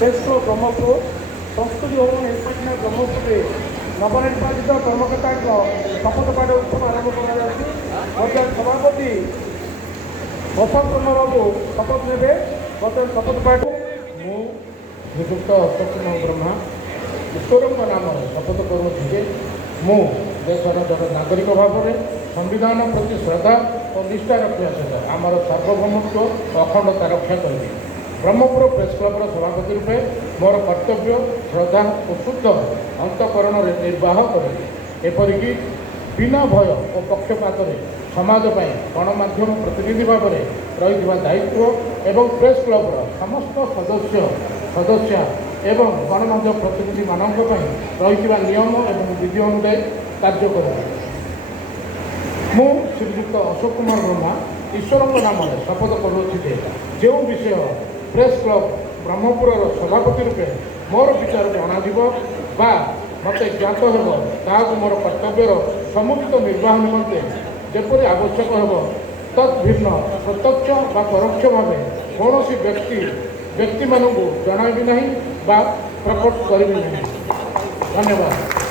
Press club Brahmapur संस्कृति भवन एसपीना ब्रह्मपुर नवनिर्वाचित कर्मकर्ता शपथ पाठ उत्सव आरंभ कर सभापति बसंत कुमार बाबू शपथ ने बर्तमान शपथ पाठ नियुक्त अशोक ब्रह्मा ईश्वर नाम शपथ करुचे मु देशर जन नागरिक भाव में संविधान प्रति श्रद्धा और निष्ठा रखा सहित आमर सार्वभौमत्व अखंडता रक्षा करेंगे। ब्रह्मपुर प्रेस क्लबर सभापति रूपे मोर कर्तव्य श्रद्धा और शुद्ध अंतकरण निर्वाह करेंगे। एपरिकी बिना भय और पक्षपात समाज गणमाध्यम प्रतिनिधि भाव में रही दायित्व एवं प्रेस क्लबर समस्त सदस्य एवं गणमाध्यम प्रतिनिधि मानक रही नियम एवं विधि अनुदायी कार्य करेंगे। मु श्रीयुक्त अशोक कुमार ब्रह्मा ईश्वर नाम शपथ करुचे जो विषय प्रेस क्लब ब्रह्मपुर सभापति रूपे मोर विचार को अणाजिब बा मत ज्ञात हो मोर कर्तव्यर समुचित निर्वाह निमंते जेपरि आवश्यक हो तद्भिन्न प्रत्यक्ष बा परोक्ष भाव कौन व्यक्ति मानू जनाबी ना बा प्रकट करी नहीं। धन्यवाद।